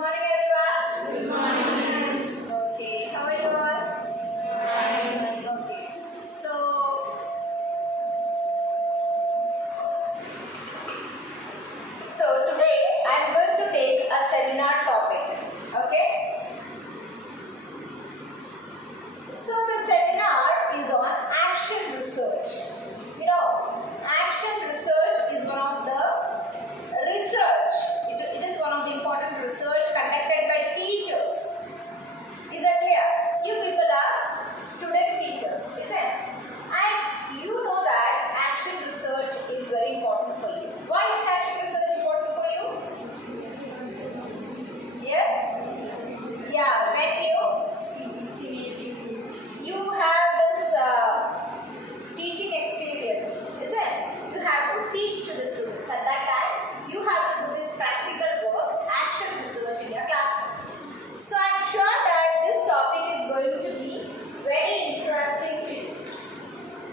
morning everyone. Good morning. Okay, how are you all? Fine. Okay, so today I am going to take a seminar topic. Okay, so the seminar is on action research. You know, action research is one of the research. It is one of the important research conducted by teachers. Is that clear? You people are student teachers, isn't it? And you know that action research is very important for you. Why is action research important for you? Yes? Yeah, when you have this teaching experience, isn't it? You have to teach to the students. At that time, you have to do this practical work, action research in your classrooms. So I am sure that this topic is going to be very interesting to you.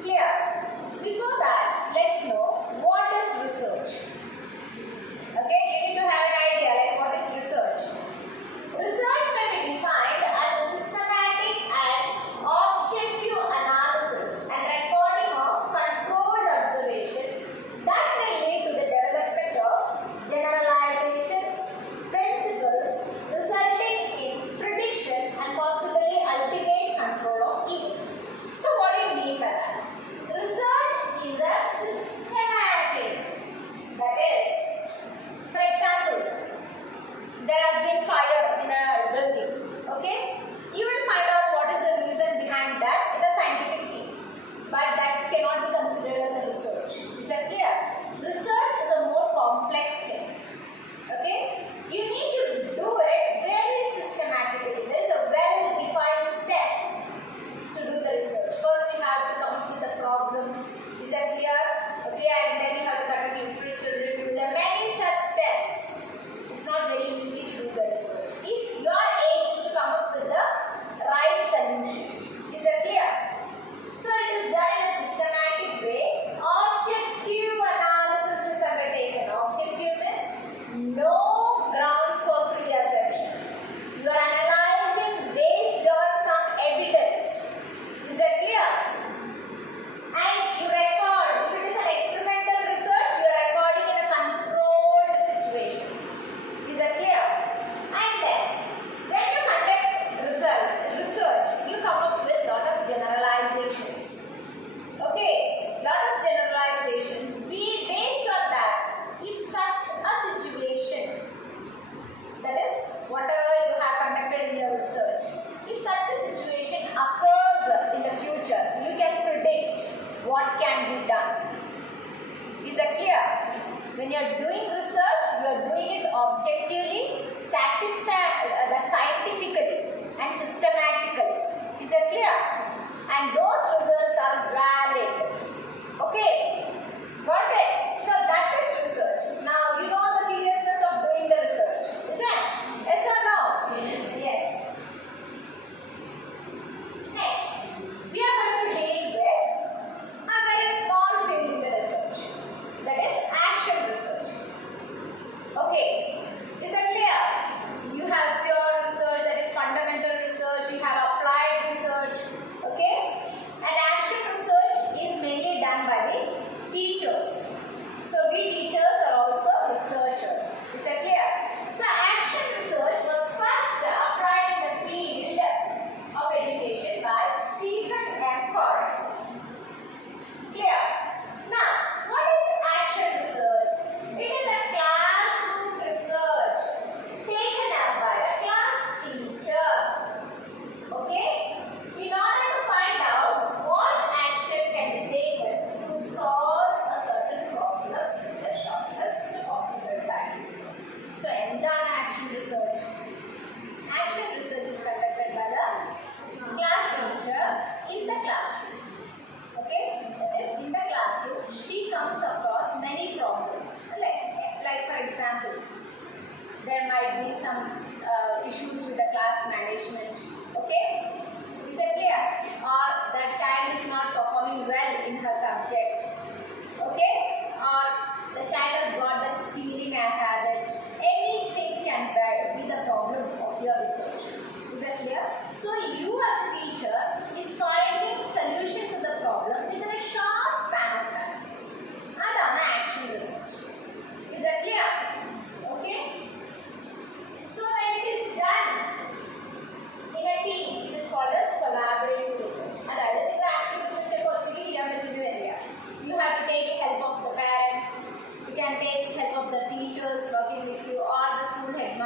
Clear? Before that, let's know what is research. Okay, you need to have an idea like what is research. Research can be defined as a systematic and objective analysis and recording of controlled observation that may lead to the development of generalizations, principles resulting in prediction and possibly ultimate control of events. So what do you mean by that? Research is a systematic, that is, for example, there has been fire in a building, okay? You will find out what is the reason behind that in a scientific way, but that cannot be considered as a research. Is that clear? Research is a more complex thing, okay? You need to do it very systematically. There is a well-defined steps to do the research. First, you have to come up with a problem. Is that clear? Okay, and then you have to conduct literature review. There are many such steps. It's not very easy to do the research. If your aim is to come up with the right solution, is that clear? So it is done in a systematic way. Objective analysis is undertaken. Objective means no ground for pre-assumptions. You are analyzing based on some evidence. Is that clear? And you record. If it is an experimental research, you are recording in a controlled situation. Is that clear? And then, when you conduct research, you come up with lot of generalizations. Okay, lot of generalizations. Based on that, if such a situation, that is, whatever you have conducted in your research, if such a situation occurs in the future, you can predict what can be done. Is that clear? When you are doing research, you are doing it objectively, scientifically and systematically. Is that clear? And those results are valid. Okay? Got it? So that is research. Now you know the seriousness of doing the research. Is it? Yes or no? Yes. Yes. Next, we are going to deal with a very small field in the research. That is action research. Okay, is that clear? You have pure research, that is fundamental research, you have applied research, okay? And action research is mainly done by the teachers. So we teachers are also researchers. Is that clear? So action research was first applied in the field of education by Stephen M. Corden. Clear? Now, what is action research? It is a classroom research taken up by a class teacher. Okay? In order to find out what action can be taken to solve a certain problem in the shortest possible time. So, എന്താണ് action research? Action research is conducted by the class teacher in the classroom. Okay, that is in the classroom, she comes across many problems. Like for example, there might be some issues with the class management. Okay, is that clear? Or that child is not performing well in her subject. Okay, or the child has got that stealing habit. Anything can be the problem.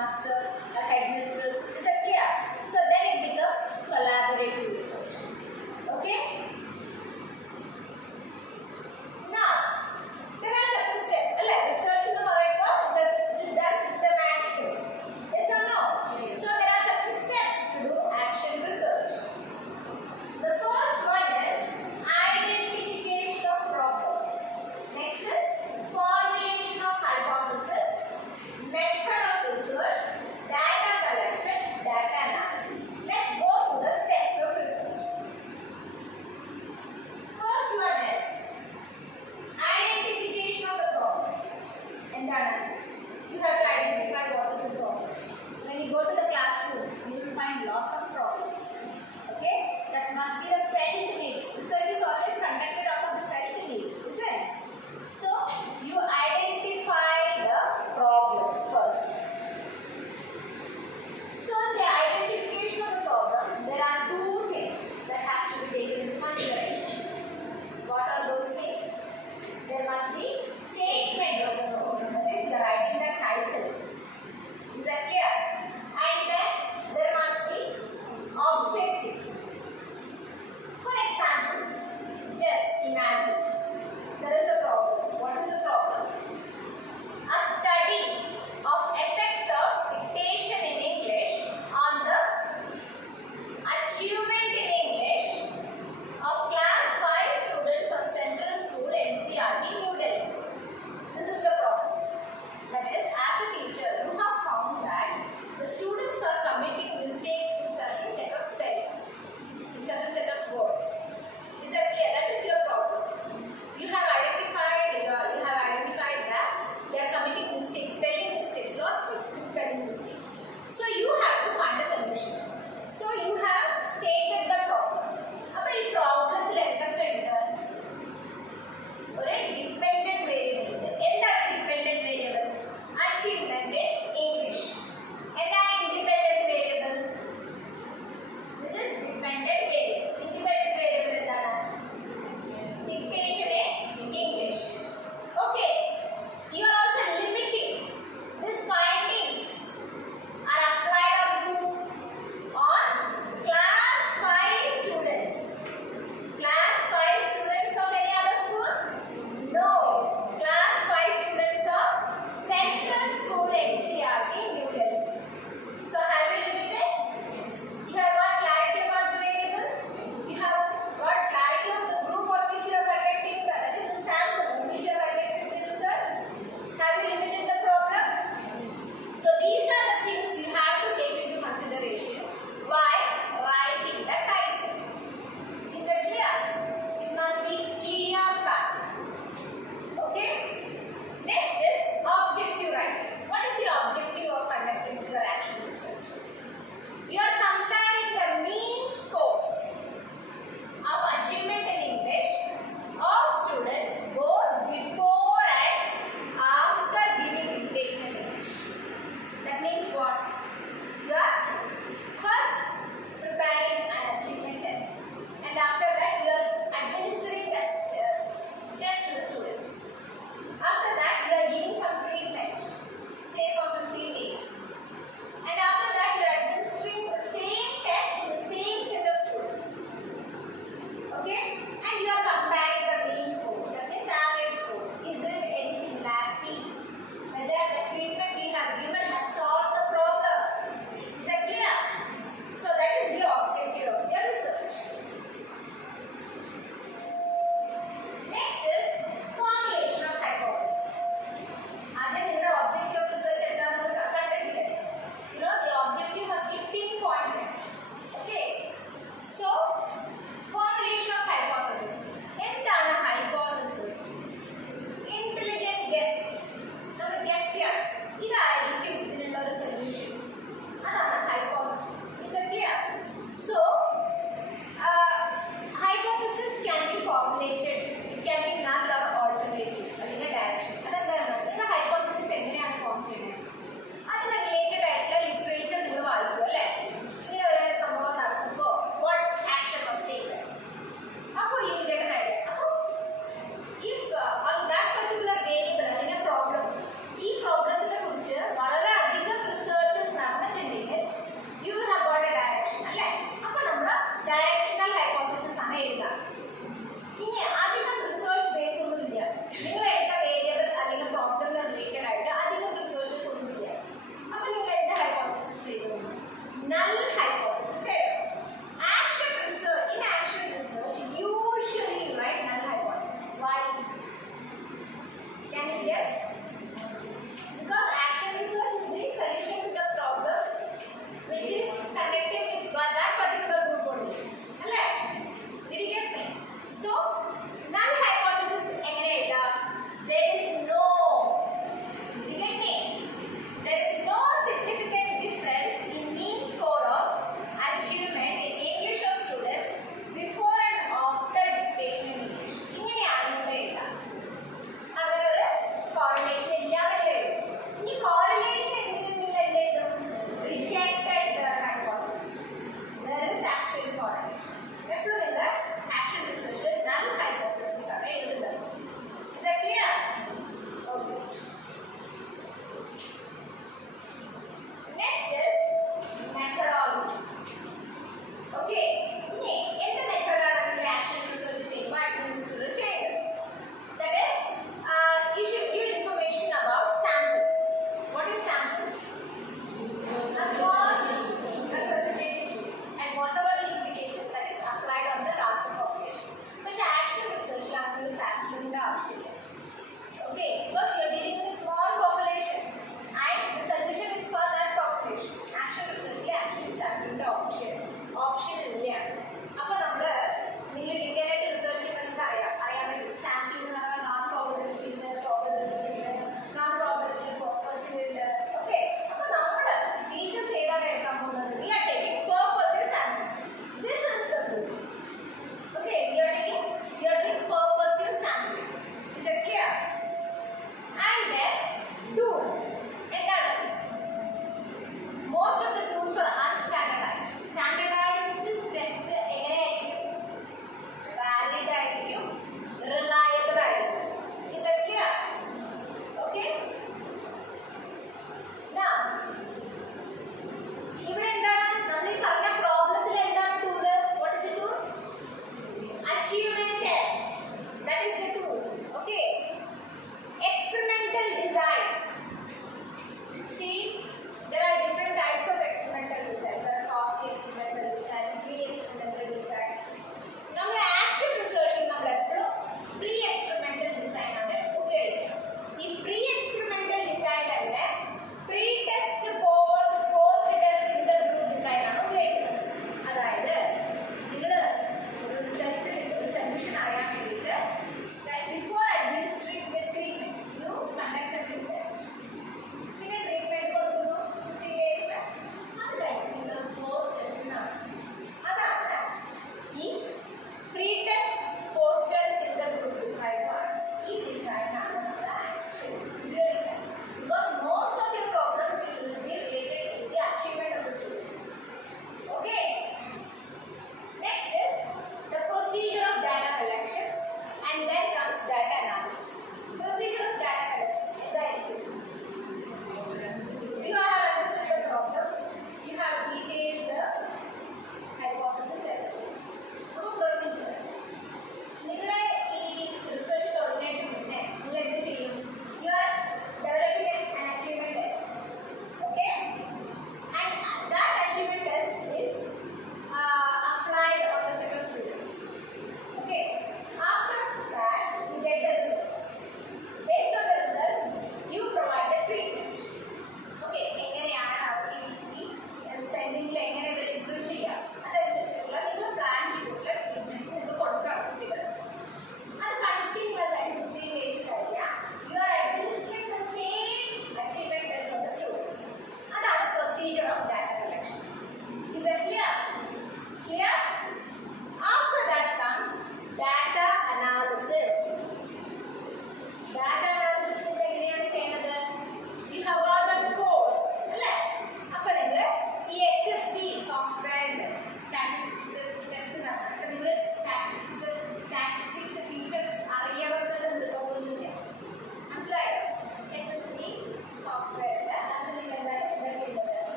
headmaster or headmistress. Is that clear? So then it becomes collaborative research. Okay? Now, there are certain steps. Research in the correct word. It is done systematically. Yes or no? Yes. So there are certain steps to do action research. The first one is identification of problem. Next is formulation of hypothesis, method of research, data collection, data analysis. Let's go through the steps of research. First one is identification of the problem. And then you have to identify what is the problem. When you go to the classroom, you will find lot of problems. Okay? That must be the